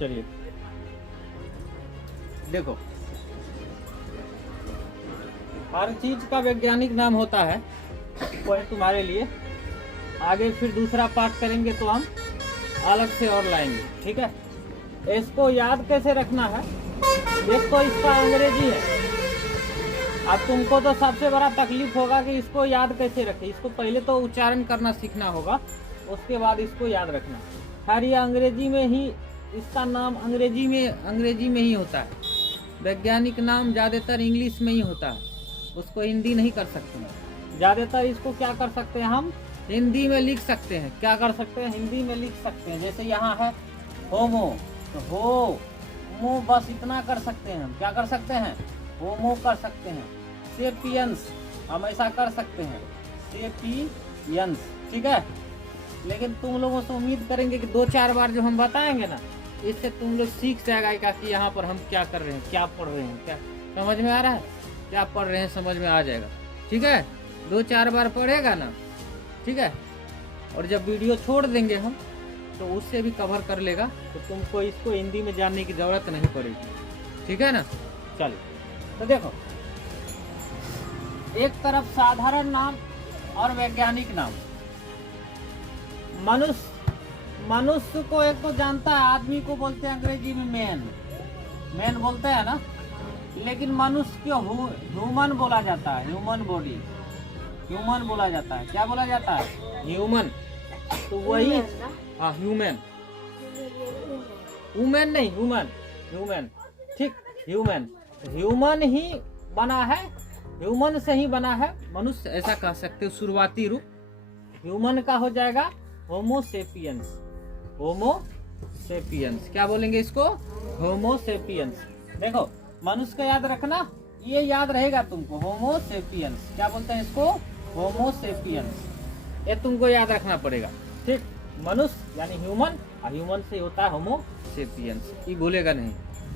चलिए देखो, हर चीज का वैज्ञानिक नाम होता है, कोई तुम्हारे लिए आगे फिर दूसरा पार्ट करेंगे तो हम अलग से और लाएंगे, ठीक है। इसको याद कैसे रखना है, एक तो इसका अंग्रेजी है। अब तुमको तो सबसे बड़ा तकलीफ होगा कि इसको याद कैसे रखें। इसको पहले तो उच्चारण करना सीखना होगा, उसके बाद इसको याद रखना। खैर ये अंग्रेजी में ही, इसका नाम अंग्रेजी में ही होता है। वैज्ञानिक नाम ज़्यादातर इंग्लिश में ही होता है, उसको हिंदी नहीं कर सकते हैं। ज़्यादातर इसको क्या कर सकते हैं, हम हिंदी में लिख सकते हैं। क्या कर सकते हैं, हिंदी में लिख सकते हैं। जैसे यहाँ है होमो, तो हो मो, बस इतना कर सकते हैं हम। क्या कर सकते हैं, होमो कर सकते हैं। सेपियंस हम ऐसा कर सकते हैं, सेपियंस, ठीक है। लेकिन तुम लोगों से उम्मीद करेंगे कि 2-4 बार जो हम बताएंगे ना, इससे तुम लोग सीख जाएगा कि यहाँ पर हम क्या कर रहे हैं, क्या पढ़ रहे हैं, क्या समझ में आ रहा है, क्या पढ़ रहे हैं समझ में आ जाएगा, ठीक है। 2-4 बार पढ़ेगा ना, ठीक है। और जब वीडियो छोड़ देंगे हम तो उससे भी कवर कर लेगा, तो तुमको इसको हिंदी में जानने की जरूरत नहीं पड़ेगी, ठीक है ना। चलिए तो देखो, एक तरफ साधारण नाम और वैज्ञानिक नाम। मनुष्य को एक तो जानता है, आदमी को बोलते हैं अंग्रेजी में मैन बोलते हैं ना, लेकिन मनुष्य क्यों ह्यूमन बोला जाता है, ह्यूमन बॉडी, ह्यूमन बोला जाता है। क्या बोला जाता है, ह्यूमन। तो वही, हाँ ह्यूमन, वुमेन नहीं, ह्यूमन, ठीक, ह्यूमन ही बना है, ह्यूमन से ही बना है मनुष्य, ऐसा कह सकते हो। शुरुआती रूप ह्यूमन का हो जाएगा होमोसेपियंस, होमोसेपियंस। क्या बोलेंगे इसको, होमोसेपियंस। देखो मनुष्य का याद रखना, ये याद रहेगा तुमको, होमोसेपियंस। क्या बोलते हैं इसको, होमोसेपियंस, ये तुमको याद रखना पड़ेगा, ठीक। मनुष्य यानी ह्यूमन, और ह्यूमन से होता है होमोसेपियंस, ये भूलेगा नहीं।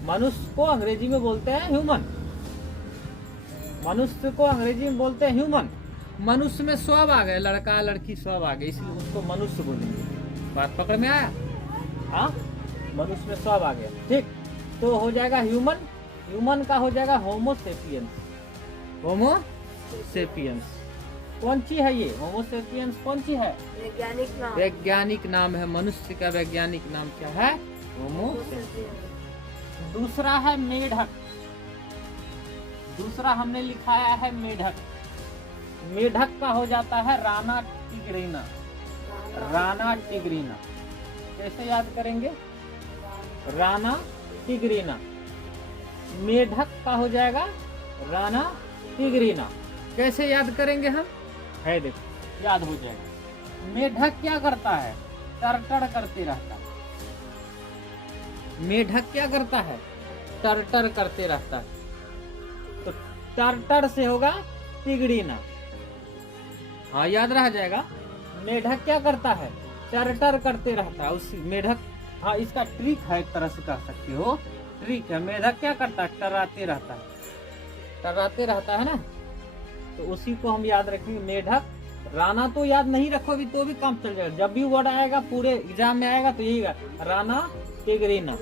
मनुष्य को अंग्रेजी में बोलते हैं ह्यूमन, मनुष्य को अंग्रेजी में बोलते हैं ह्यूमन। मनुष्य में सब आ गए, लड़का लड़की सब आ गए, इसलिए उसको मनुष्य बोलेंगे। बात पकड़ में आया, हाँ, मनुष्य में सब आ गया, ठीक। तो हो जाएगा ह्यूमन का हो जाएगा होमोसेपियंस, होमोसेपियंस। कौन सी है ये होमोसेपियंस, कौन सी है, वैज्ञानिक नाम है। मनुष्य का वैज्ञानिक नाम क्या है, होमोसेपियंस। दूसरा है मेढक, दूसरा हमने लिखाया है मेढक। मेढक का हो जाता है राना टिग्रीना, राना टिग्रीना। कैसे याद करेंगे, राना टिग्रीना। मेढक का हो जाएगा राना टिग्रीना। कैसे याद करेंगे हम, है देखो, याद हो जाएगा। मेढक क्या करता है, टरटर करते रहता है। मेढक क्या करता है, टरटर करते रहता है। तो टरटर से होगा टिग्रीना, हाँ याद रह जाएगा। मेढक क्या करता है, टरटर करते रहता है। उस मेढक, हाँ इसका ट्रिक है, एक तरह से कह सकते हो, ट्रिक है। मेढक क्या करता है, टर्राते रहता है, टर्राते रहता है ना, तो उसी को हम याद रखेंगे, मेढक। राना तो याद नहीं रखोगे तो भी काम चल जाएगा, जब भी वर्ड आएगा पूरे एग्जाम में आएगा तो यही राना टिग्रीना,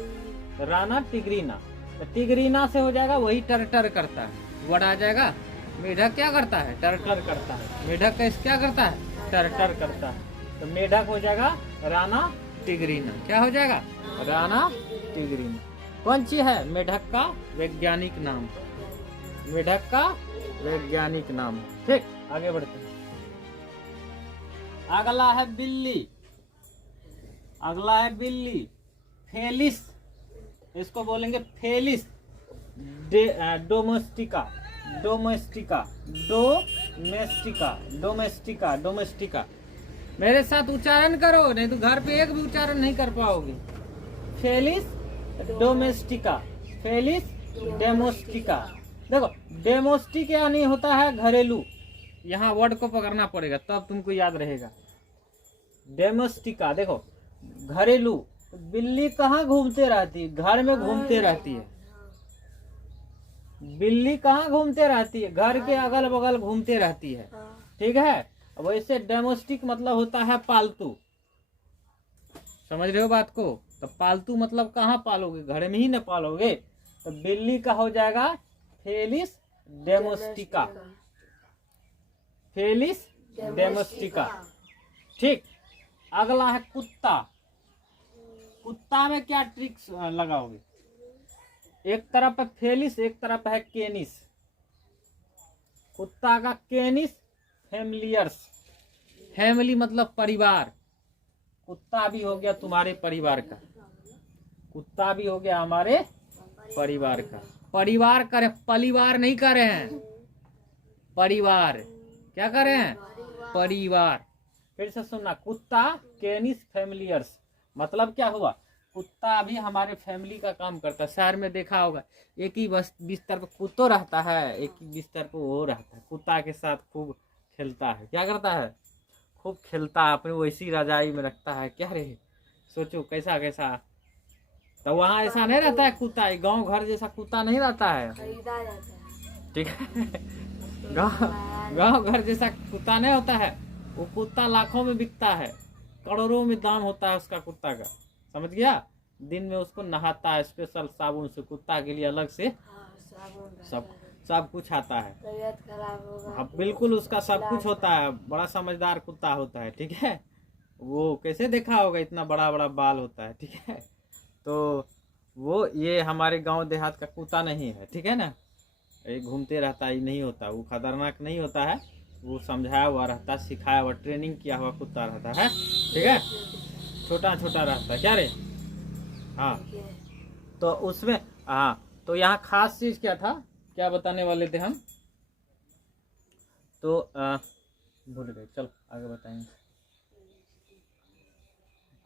राना टिग्रीना। तो टिग्रीना से हो जाएगा वही टरटर करता है, वर्ड आ जाएगा। मेढक क्या करता है, टरटर करता है। मेढक कैसे क्या करता है, टरटर करता है। तो मेढक हो जाएगा राना टिग्रीना। क्या हो जाएगा, राना टिग्रीना। कौन सी है, मेढक का वैज्ञानिक नाम, मेढक का वैज्ञानिक नाम, ठीक। आगे बढ़ते हैं, अगला है बिल्ली, अगला है बिल्ली, फेलिस। इसको बोलेंगे Felis domestica, domestica, domestica, domestica, domestica. मेरे साथ उच्चारण करो, नहीं तो घर पे एक भी उच्चारण नहीं कर पाओगे। Felis domestica, Felis demostica. देखो डेमोस्टिक यानी होता है घरेलू, यहाँ वर्ड को पकड़ना पड़ेगा तब तुमको याद रहेगा। डेमोस्टिका देखो घरेलू, बिल्ली कहाँ घूमते रहती है, घर में घूमते रहती है। बिल्ली कहाँ घूमते रहती है, घर के अगल बगल घूमते रहती है, ठीक है। वैसे डोमेस्टिक मतलब होता है पालतू, समझ रहे हो बात को। तो पालतू मतलब कहाँ पालोगे, घर में ही न पालोगे। तो बिल्ली का हो जाएगा फेलिस डोमेस्टिका, फेलिस डोमेस्टिका। ठीक, अगला है कुत्ता। कुत्ता में क्या ट्रिक्स लगाओगे, एक तरफ है फेलिस, एक तरफ है केनिस। कुत्ता का केनिस फैमिलियर्स, फैमिली मतलब परिवार, कुत्ता भी हो गया तुम्हारे परिवार का, कुत्ता भी हो गया हमारे परिवार का। परिवार करे, परिवार नहीं कर रहे हैं, परिवार क्या कर रहे हैं, परिवार। फिर से सुनना, कुत्ता केनिस फैमिलियर्स मतलब क्या हुआ, कुत्ता भी हमारे फैमिली का काम करता है। शहर में देखा होगा एक ही बिस्तर पे कुत्तो रहता है, एक ही बिस्तर पे वो रहता है, कुत्ता के साथ खूब खेलता है। क्या करता है, खूब खेलता है, अपने वैसी रजाई में रखता है। क्या रे, सोचो कैसा कैसा। तो वहाँ ऐसा नहीं रहता है कुत्ता, गांव घर जैसा कुत्ता नहीं रहता है, ठीक है। गांव घर जैसा कुत्ता नहीं होता है, वो कुत्ता लाखों में बिकता है, करोड़ों में दाम होता है उसका कुत्ता का, समझ गया। दिन में उसको नहाता है स्पेशल साबुन से, कुत्ता के लिए अलग से सब कुछ आता है। तबीयत खराब होगा, हाँ बिल्कुल, उसका सब कुछ होता है। बड़ा समझदार कुत्ता होता है, ठीक है। वो कैसे देखा होगा, इतना बड़ा बड़ा बाल होता है, ठीक है। तो वो ये हमारे गांव देहात का कुत्ता नहीं है, ठीक है ना। ये घूमते रहता ही नहीं होता, वो खतरनाक नहीं होता है, वो समझाया हुआ रहता है, सिखाया हुआ, ट्रेनिंग किया हुआ कुत्ता रहता है, ठीक है। छोटा छोटा रहता है, क्या रे, हाँ। तो उसमें हाँ, तो यहाँ खास चीज क्या था, क्या बताने वाले थे हम, तो भूल गए, चलो आगे बताएंगे।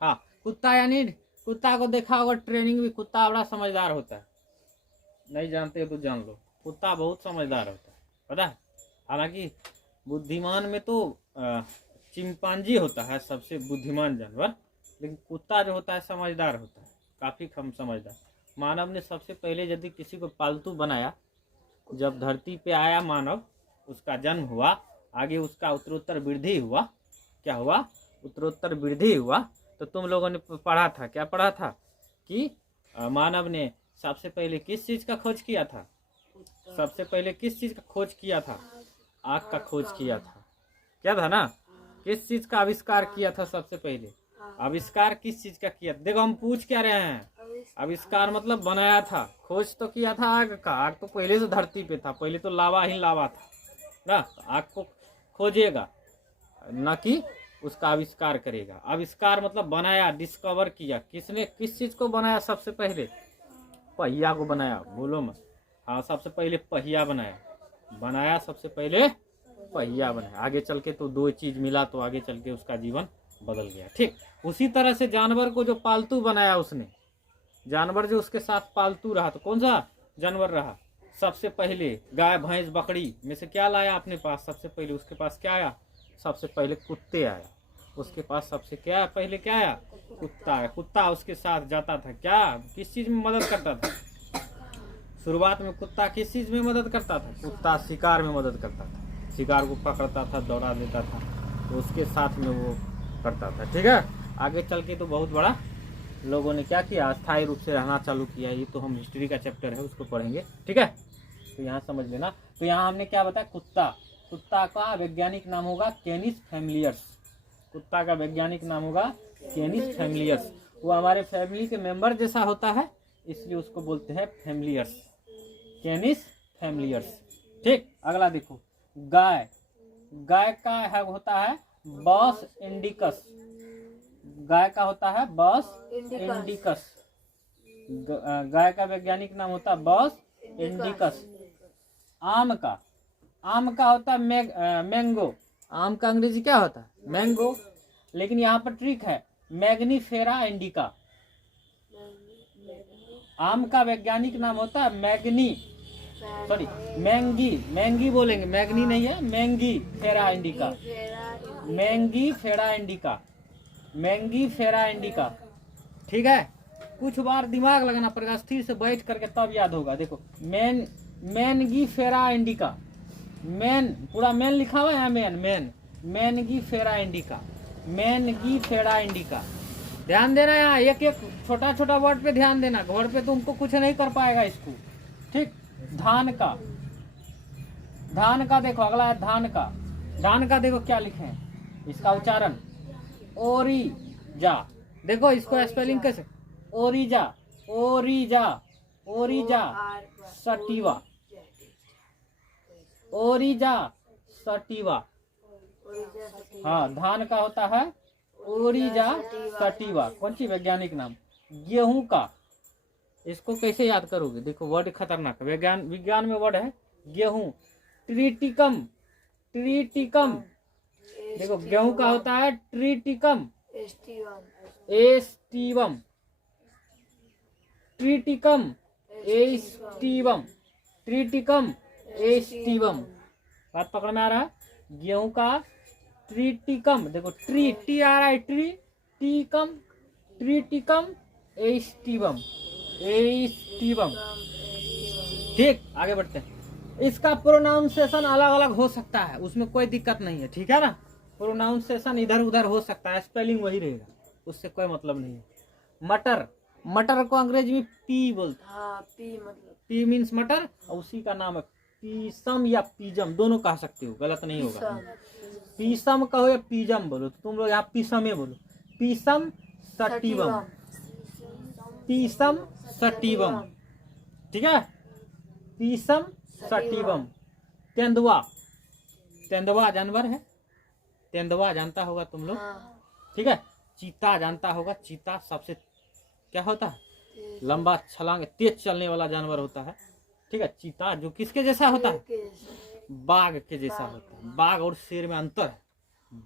हाँ, कुत्ता यानी कुत्ता को देखा होगा, ट्रेनिंग भी, कुत्ता बड़ा समझदार होता है, नहीं जानते हो तो जान लो, कुत्ता बहुत समझदार होता है, पता है। हालांकि बुद्धिमान में तो चिंपांजी होता है सबसे बुद्धिमान जानवर, लेकिन कुत्ता जो होता है समझदार होता है, काफी कम समझदार। मानव ने सबसे पहले यदि किसी को पालतू बनाया, जब धरती पे आया मानव, उसका जन्म हुआ, आगे उसका उत्तरोत्तर वृद्धि हुआ, क्या हुआ, उत्तरोत्तर वृद्धि हुआ। तो तुम लोगों ने पढ़ा था, क्या पढ़ा था कि मानव ने सबसे पहले किस चीज का खोज किया था, सबसे पहले किस चीज का खोज किया था, आग का खोज किया था, क्या था ना, किस चीज का आविष्कार किया था सबसे पहले, आविष्कार किस चीज का किया। देखो हम पूछ क्या रहे हैं, आविष्कार मतलब बनाया था, खोज तो किया था आग का, आग तो पहले से धरती पे था, पहले तो लावा ही लावा था ना, आग को खोजेगा न कि उसका आविष्कार करेगा। आविष्कार मतलब बनाया, डिस्कवर किया, किसने किस चीज को बनाया सबसे पहले, पहिया को बनाया, बोलो मत, हाँ सबसे पहले पहिया बनाया सबसे पहले पहिया बनाया। आगे चल के तो दो चीज मिला, तो आगे चल के उसका जीवन बदल गया, ठीक। उसी तरह से जानवर को जो पालतू बनाया उसने, जानवर जो उसके साथ पालतू रहा, तो कौन सा जानवर रहा सबसे पहले, गाय भैंस बकरी में से क्या लाया अपने पास सबसे पहले, उसके पास क्या आया, सबसे पहले कुत्ते आया, उसके पास सबसे क्या पहले क्या आया, कुत्ता आया। कुत्ता उसके साथ जाता था, क्या किस चीज में मदद करता था, शुरुआत में कुत्ता किस चीज में मदद करता था, कुत्ता शिकार में मदद करता था, शिकार को पकड़ता था, दौड़ा देता था, तो उसके साथ में वो करता था, ठीक है। आगे चल के तो बहुत बड़ा लोगों ने क्या किया, अस्थायी रूप से रहना चालू किया, ये तो हम हिस्ट्री का चैप्टर है उसको पढ़ेंगे, ठीक है। तो यहाँ समझ लेना। तो यहाँ हमने क्या बताया, कुत्ता, कुत्ता का वैज्ञानिक नाम होगा कैनिस फैमिलियर्स, कुत्ता का वैज्ञानिक नाम होगा कैनिस फैमिलियर्स। वो हमारे फैमिली के मेंबर जैसा होता है, इसलिए उसको बोलते हैं फैमिलियर्स, कैनिस फैमिलियर्स, ठीक। अगला देखो, गाय, गाय का है होता है बॉस इंडिकस, गाय का होता है बॉस इंडिकस, गाय का वैज्ञानिक नाम होता है बॉस इंडिकस। आम का होता है मैंगो, आम का अंग्रेजी क्या होता है, मैंगो, लेकिन यहाँ पर ट्रिक है, मैग्नीफेरा इंडिका। आम का वैज्ञानिक नाम होता है मैंगी बोलेंगे, मैग्नी नहीं है, मैंगी फेरा इंडिका, मैंगी फेरा इंडिका, ठीक है। कुछ बार दिमाग लगाना पड़ेगा, स्थिर से बैठ करके तब याद होगा। देखो मैनगी फेरा इंडिका, मैन पूरा मैन लिखा हुआ है, मैनगी फेरा इंडिका, मैनगी फेरा इंडिका, ध्यान देना, यहाँ एक एक छोटा छोटा वर्ड पे ध्यान देना, वर्ड पे तुमको कुछ नहीं कर पाएगा इसको। ठीक, धान का, धान का देखो, अगला है धान का। धान का देखो क्या लिखे हैं, इसका उच्चारण ओरिजा। देखो इसको स्पेलिंग कैसे, ओरिजा, ओरिजा, ओरिजा सटीवा, ओरिजा सटीवा। हाँ, धान का होता है ओरिजा सटीवा। कौन सी वैज्ञानिक नाम? गेहूं का। इसको कैसे याद करोगे? देखो वर्ड खतरनाक, विज्ञान में वर्ड है गेहूं, ट्रिटिकम, ट्रिटिकम। देखो गेहूं का होता है Triticum, aestivum, Triticum aestivum, Triticum aestivum. बात पकड़ में आ रहा है? गेहूं का ट्रिटिकम, देखो ट्री, टी आ रहा है, tree, Tikam, Triticum aestivum, aestivum. ठीक, आगे बढ़ते हैं। इसका प्रोनाउंसिएशन अलग अलग हो सकता है, उसमें कोई दिक्कत नहीं है, ठीक है ना। प्रोनाउंसिएशन इधर उधर हो सकता है, स्पेलिंग वही रहेगा, उससे कोई मतलब नहीं है। मटर, मटर को अंग्रेजी में पी बोलते हैं। हाँ, पी मतलब पी मीन्स मटर, और उसी का नाम है पीसम या पीजम, दोनों कह सकते हो, गलत नहीं होगा। पीसम कहो या पीजम बोलो, तो तुम लोग यहाँ पीसमे बोलो। पीसम सटीवम, पीसम सटीवम, ठीक है, पीसम सटीवम। तेंदुआ, तेंदुआ जानवर है, तेंदुआ जानता होगा तुम लोग, ठीक है। चीता जानता होगा, चीता सबसे क्या होता है, लंबा छलांग तेज चलने वाला जानवर होता है, ठीक है। चीता जो किसके जैसा होता है, बाघ के जैसा होता है। बाघ और शेर में अंतर है,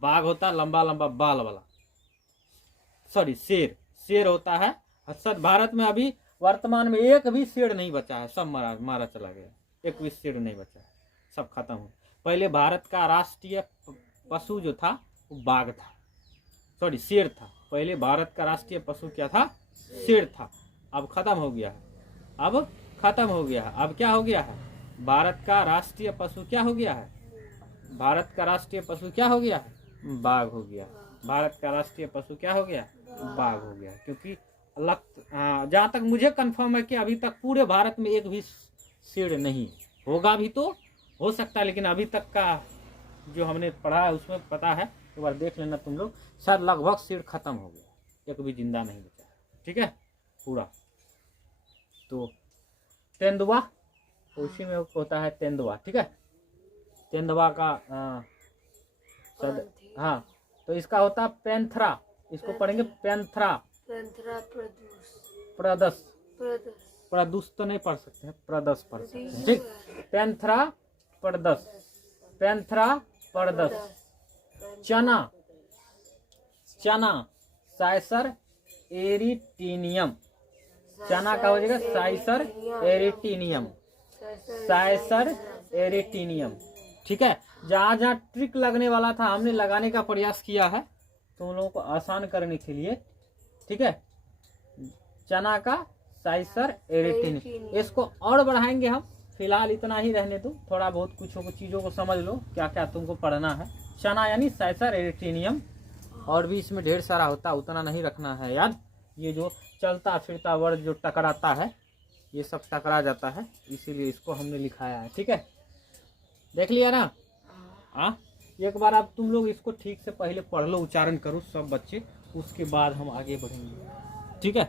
बाघ होता है लंबा लंबा बाल वाला, सॉरी शेर, शेर होता है। सर भारत में अभी वर्तमान में एक भी शेर नहीं बचा है, सब मारा चला गया, एक भी शेर नहीं बचा है, सब खत्म हो। पहले भारत का राष्ट्रीय पशु जो था वो बाघ था, सॉरी शेर था। पहले भारत का राष्ट्रीय पशु क्या था, शेर था। अब खत्म हो गया है, अब खत्म हो गया है। अब क्या हो गया है, भारत का राष्ट्रीय पशु क्या हो गया है, भारत का राष्ट्रीय पशु क्या हो गया है, बाघ हो गया। भारत का राष्ट्रीय पशु क्या हो गया, बाघ हो गया। क्योंकि जहाँ तक मुझे कंफर्म है कि अभी तक पूरे भारत में एक भी शेर नहीं होगा, भी तो हो सकता है, लेकिन अभी तक का जो हमने पढ़ा है उसमें पता है, एक बार देख लेना तुम लोग, शायद लगभग शेर खत्म हो गया, एक भी जिंदा नहीं बचा, ठीक है पूरा। तो तेंदुआ उसी में होता है, तेंदुआ, ठीक है। तेंदुआ का हाँ, तो इसका होता है पैंथरा, इसको पढ़ेंगे पैंथरा, प्रदस, प्रदुस तो नहीं पढ़ सकते हैं, प्रदस पढ़ सकते हैं, ठीक। Panthera pardus, Panthera pardus. चना, चना साइसर एरिटीनियम, चना का हो जाएगा साइसर एरिटीनियम, साइसर एरिटीनियम, ठीक है। जहाँ जहाँ ट्रिक लगने वाला था हमने लगाने का प्रयास किया है तुम लोगों को आसान करने के लिए, ठीक है। चना का साइसर एरिटीनियम, इसको और बढ़ाएंगे हम, फिलहाल इतना ही रहने दो, थोड़ा बहुत कुछ चीज़ों को समझ लो क्या क्या तुमको पढ़ना है। चना यानी साइसर एरिटीनियम, और भी इसमें ढेर सारा होता है, उतना नहीं रखना है याद। ये जो चलता फिरता वर्ड जो टकराता है, ये सब टकरा जाता है, इसीलिए इसको हमने लिखाया है, ठीक है। देख लिया ना? हाँ, एक बार आप तुम लोग इसको ठीक से पहले पढ़ लो, उच्चारण करो सब बच्चे, उसके बाद हम आगे बढ़ेंगे, ठीक है।